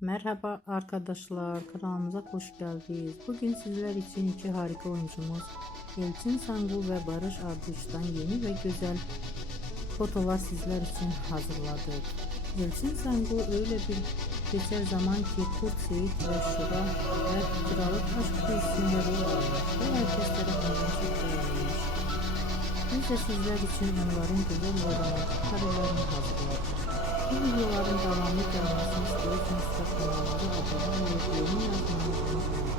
Merhaba arkadaşlar, kanalımıza hoş geldiniz. Bugün sizler için iki harika oyuncumuz Elçin Sangu ve Barış Arduç'tan yeni ve güzel fotolar sizler için hazırladık. Elçin Sangu öyle bir geçer zaman ki Kurt Seyit ve Şura ve Kralık Aşk dizisinde rol almış ve herkeslere çok beğenilmiş. Biz de sizler için onların güzel ve romantik karelerini hazırladık. Bu videoların devamlı gelmesini istiyorsanız kanalımıza abone olup yorum yazmayı unutmayın.